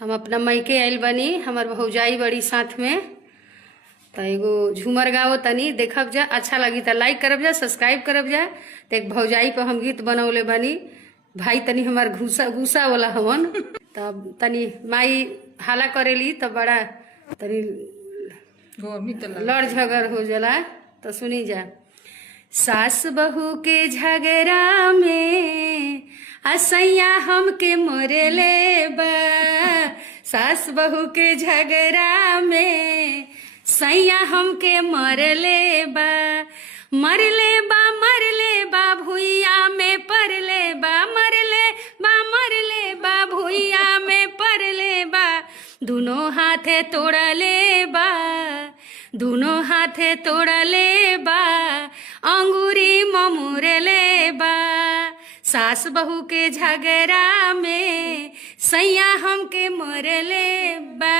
हम अपना मायके आयल बनी, हमार भौजाई बड़ी साथ में। तो एगो झूमर गाओ तनी देखब जा, अच्छा लगी तो लाइक करब जा, सब्सक्राइब करब जा। तो एक भौजाई पर हम गीत बनौले बनी। भाई तनी हमार गुस्सा वाला हवन, तब तनी माई हाला करेली तब बड़ा तनी लड़ झगड़ हो जाला। तो सुनी जा। सास बहू के झगड़ा में असैया हमके मोरेले बा, सास बहू के झगड़ा में सैया हमके मरले बा, मरले बा मरले बा भुइया में परले बा, मरले बा भुइया में परले बा, दोनों हाथे तोड़ले बा, दोनों हाथे तोड़ले बा, अंगूरी ममुरले बा। सास बहू के झगड़ा में सैया हमके मरले बा।